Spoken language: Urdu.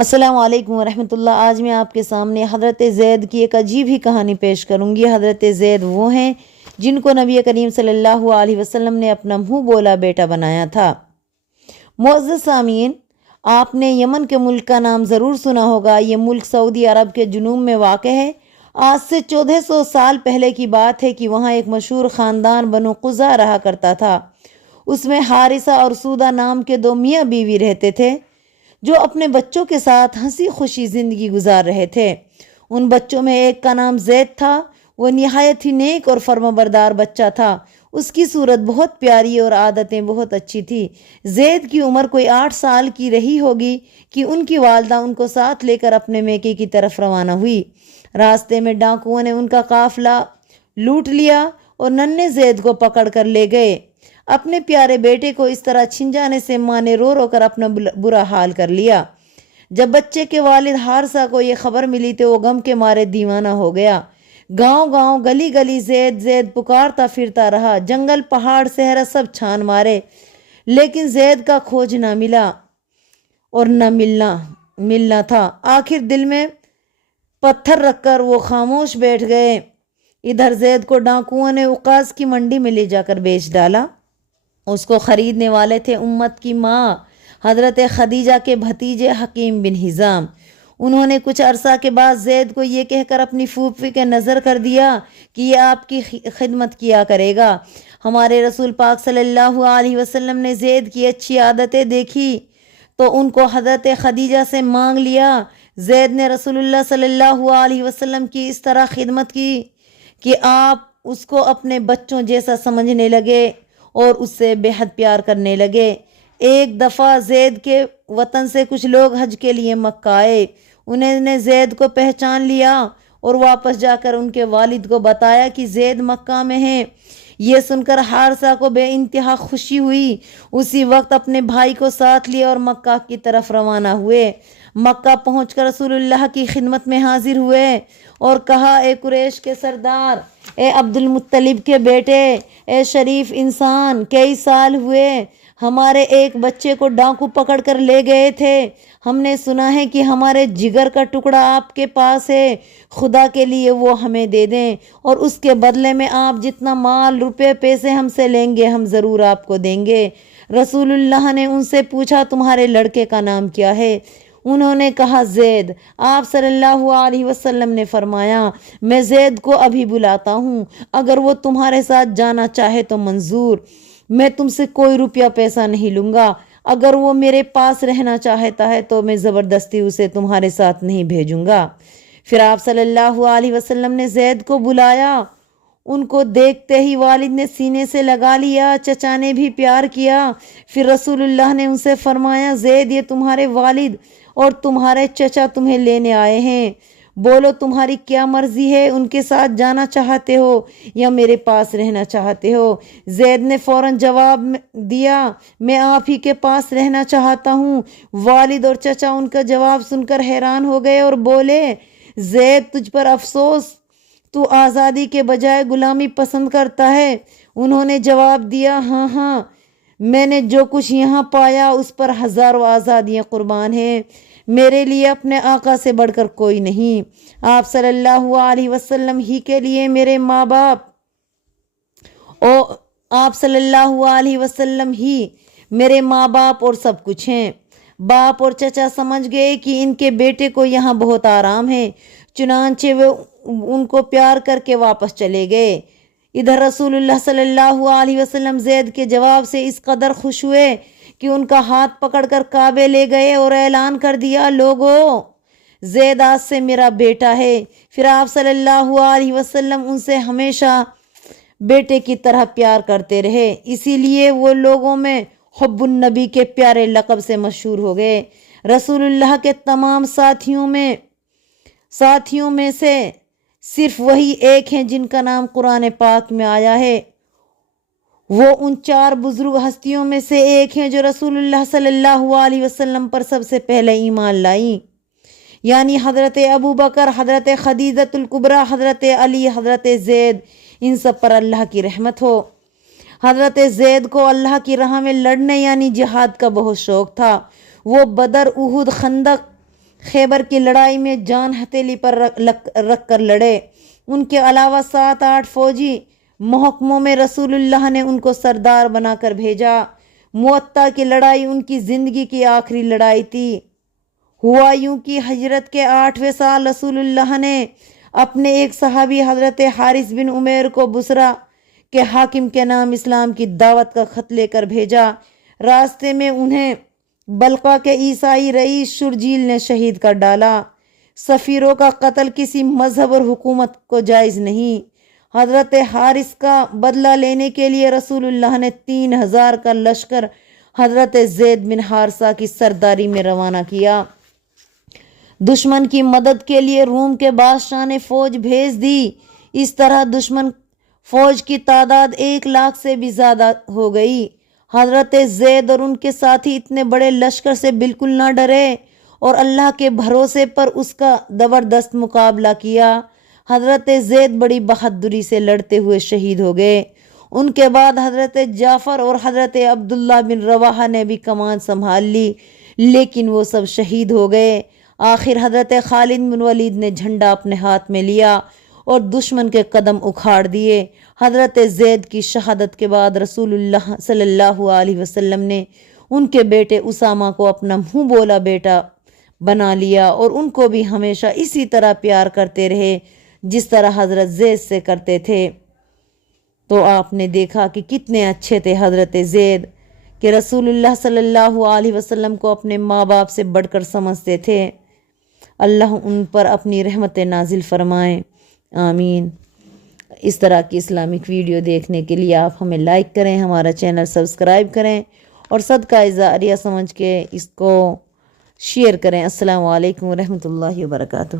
السلام علیکم ورحمۃ اللہ۔ آج میں آپ کے سامنے حضرت زید کی ایک عجیب ہی کہانی پیش کروں گی۔ حضرت زید وہ ہیں جن کو نبی کریم صلی اللہ علیہ وسلم نے اپنا منہ بولا بیٹا بنایا تھا۔ معزز سامعین، آپ نے یمن کے ملک کا نام ضرور سنا ہوگا۔ یہ ملک سعودی عرب کے جنوب میں واقع ہے۔ آج سے 1400 سال پہلے کی بات ہے کہ وہاں ایک مشہور خاندان بنو قزا رہا کرتا تھا۔ اس میں حارثہ اور سودہ نام کے دو میاں بیوی رہتے تھے جو اپنے بچوں کے ساتھ ہنسی خوشی زندگی گزار رہے تھے۔ ان بچوں میں ایک کا نام زید تھا۔ وہ نہایت ہی نیک اور فرمانبردار بچہ تھا۔ اس کی صورت بہت پیاری اور عادتیں بہت اچھی تھی۔ زید کی عمر کوئی 8 سال کی رہی ہوگی کہ ان کی والدہ ان کو ساتھ لے کر اپنے میکے کی طرف روانہ ہوئی۔ راستے میں ڈاکوؤں نے ان کا قافلہ لوٹ لیا اور ننھے زید کو پکڑ کر لے گئے۔ اپنے پیارے بیٹے کو اس طرح چھن جانے سے ماں نے رو رو کر اپنا برا حال کر لیا۔ جب بچے کے والد حارثہ کو یہ خبر ملی تو وہ غم کے مارے دیوانہ ہو گیا۔ گاؤں گاؤں گلی گلی زید زید پکارتا پھرتا رہا۔ جنگل پہاڑ صحرا سب چھان مارے لیکن زید کا کھوج نہ ملا اور نہ ملنا تھا۔ آخر دل میں پتھر رکھ کر وہ خاموش بیٹھ گئے۔ ادھر زید کو ڈاکوؤں نے عکاظ کی منڈی میں لے جا کر بیچ ڈالا۔ اس کو خریدنے والے تھے امت کی ماں حضرت خدیجہ کے بھتیجے حکیم بن حزام۔ انہوں نے کچھ عرصہ کے بعد زید کو یہ کہہ کر اپنی پھوپھی کے نظر کر دیا کہ یہ آپ کی خدمت کیا کرے گا۔ ہمارے رسول پاک صلی اللہ علیہ وسلم نے زید کی اچھی عادتیں دیکھی تو ان کو حضرت خدیجہ سے مانگ لیا۔ زید نے رسول اللہ صلی اللہ علیہ وسلم کی اس طرح خدمت کی کہ آپ اس کو اپنے بچوں جیسا سمجھنے لگے اور اس سے بے حد پیار کرنے لگے۔ ایک دفعہ زید کے وطن سے کچھ لوگ حج کے لیے مکہ آئے۔ انہوں نے زید کو پہچان لیا اور واپس جا کر ان کے والد کو بتایا کہ زید مکہ میں ہیں۔ یہ سن کر حارثہ کو بے انتہا خوشی ہوئی۔ اسی وقت اپنے بھائی کو ساتھ لیا اور مکہ کی طرف روانہ ہوئے۔ مکہ پہنچ کر رسول اللہ کی خدمت میں حاضر ہوئے اور کہا، اے قریش کے سردار، اے عبد المطلب کے بیٹے، اے شریف انسان، کئی سال ہوئے ہمارے ایک بچے کو ڈاکو پکڑ کر لے گئے تھے۔ ہم نے سنا ہے کہ ہمارے جگر کا ٹکڑا آپ کے پاس ہے۔ خدا کے لیے وہ ہمیں دے دیں اور اس کے بدلے میں آپ جتنا مال روپے پیسے ہم سے لیں گے ہم ضرور آپ کو دیں گے۔ رسول اللہ نے ان سے پوچھا، تمہارے لڑکے کا نام کیا ہے؟ انہوں نے کہا، زید۔ آپ صلی اللہ علیہ وسلم نے فرمایا، میں زید کو ابھی بلاتا ہوں، اگر وہ تمہارے ساتھ جانا چاہے تو منظور، میں تم سے کوئی روپیہ پیسہ نہیں لوں گا۔ اگر وہ میرے پاس رہنا چاہتا ہے تو میں زبردستی اسے تمہارے ساتھ نہیں بھیجوں گا۔ پھر آپ صلی اللہ علیہ وسلم نے زید کو بلایا۔ ان کو دیکھتے ہی والد نے سینے سے لگا لیا، چچا نے بھی پیار کیا۔ پھر رسول اللہ نے ان سے فرمایا، زید، یہ تمہارے والد اور تمہارے چچا تمہیں لینے آئے ہیں، بولو تمہاری کیا مرضی ہے، ان کے ساتھ جانا چاہتے ہو یا میرے پاس رہنا چاہتے ہو؟ زید نے فوراً جواب دیا، میں آپ ہی کے پاس رہنا چاہتا ہوں۔ والد اور چچا ان کا جواب سن کر حیران ہو گئے اور بولے، زید، تجھ پر افسوس، تو آزادی کے بجائے غلامی پسند کرتا ہے۔ انہوں نے جواب دیا، ہاں ہاں، میں نے جو کچھ یہاں پایا اس پر ہزاروں آزادیاں قربان ہیں۔ میرے لیے اپنے آقا سے بڑھ کر کوئی نہیں۔ آپ صلی اللہ علیہ وسلم ہی کے لیے میرے ماں باپ اور آپ صلی اللہ علیہ وسلم ہی میرے ماں باپ اور سب کچھ ہیں۔ باپ اور چچا سمجھ گئے کہ ان کے بیٹے کو یہاں بہت آرام ہے، چنانچہ وہ ان کو پیار کر کے واپس چلے گئے۔ ادھر رسول اللہ صلی اللہ علیہ وسلم زید کے جواب سے اس قدر خوش ہوئے کہ ان کا ہاتھ پکڑ کر کعبے لے گئے اور اعلان کر دیا، لوگو، زید آج سے میرا بیٹا ہے۔ پھر آپ صلی اللہ علیہ وسلم ان سے ہمیشہ بیٹے کی طرح پیار کرتے رہے، اسی لیے وہ لوگوں میں حب النبی کے پیارے لقب سے مشہور ہو گئے۔ رسول اللہ کے تمام ساتھیوں میں سے صرف وہی ایک ہیں جن کا نام قرآن پاک میں آیا ہے۔ وہ ان 4 بزرگ ہستیوں میں سے ایک ہیں جو رسول اللہ صلی اللہ علیہ وسلم پر سب سے پہلے ایمان لائیں، یعنی حضرت ابو بکر، حضرت خدیجہ الکبریٰ، حضرت علی، حضرت زید۔ ان سب پر اللہ کی رحمت ہو۔ حضرت زید کو اللہ کی راہ میں لڑنے یعنی جہاد کا بہت شوق تھا۔ وہ بدر، احد، خندق خیبر کی لڑائی میں جان ہتھیلی پر رکھ کر لڑے۔ ان کے علاوہ 7-8 فوجی محکموں میں رسول اللہ نے ان کو سردار بنا کر بھیجا۔ معطا کی لڑائی ان کی زندگی کی آخری لڑائی تھی۔ ہوا یوں کہ ہجرت کے 8ویں سال رسول اللہ نے اپنے ایک صحابی حضرت حارث بن عمیر کو بصرہ کے حاکم کے نام اسلام کی دعوت کا خط لے کر بھیجا۔ راستے میں انہیں بلقا کے عیسائی رئیس شرجیل نے شہید کر ڈالا۔ سفیروں کا قتل کسی مذہب اور حکومت کو جائز نہیں۔ حضرت حارث کا بدلہ لینے کے لیے رسول اللہ نے 3000 کا لشکر حضرت زید بن حارثہ کی سرداری میں روانہ کیا۔ دشمن کی مدد کے لیے روم کے بادشاہ نے فوج بھیج دی۔ اس طرح دشمن فوج کی تعداد 1 لاکھ سے بھی زیادہ ہو گئی۔ حضرت زید اور ان کے ساتھی اتنے بڑے لشکر سے بالکل نہ ڈرے اور اللہ کے بھروسے پر اس کا زبردست مقابلہ کیا۔ حضرت زید بڑی بہادری سے لڑتے ہوئے شہید ہو گئے۔ ان کے بعد حضرت جعفر اور حضرت عبداللہ بن رواحہ نے بھی کمان سنبھال لی، لیکن وہ سب شہید ہو گئے۔ آخر حضرت خالد بن ولید نے جھنڈا اپنے ہاتھ میں لیا اور دشمن کے قدم اکھاڑ دیے۔ حضرت زید کی شہادت کے بعد رسول اللہ صلی اللہ علیہ وسلم نے ان کے بیٹے اسامہ کو اپنا منہ بولا بیٹا بنا لیا اور ان کو بھی ہمیشہ اسی طرح پیار کرتے رہے جس طرح حضرت زید سے کرتے تھے۔ تو آپ نے دیکھا کہ کتنے اچھے تھے حضرت زید، کہ رسول اللہ صلی اللہ علیہ وسلم کو اپنے ماں باپ سے بڑھ کر سمجھتے تھے۔ اللہ ان پر اپنی رحمت نازل فرمائے، آمین۔ اس طرح کی اسلامک ویڈیو دیکھنے کے لیے آپ ہمیں لائک کریں، ہمارا چینل سبسکرائب کریں اور صدقہ جاریہ سمجھ کے اس کو شیئر کریں۔ السلام علیکم ورحمۃ اللہ وبرکاتہ۔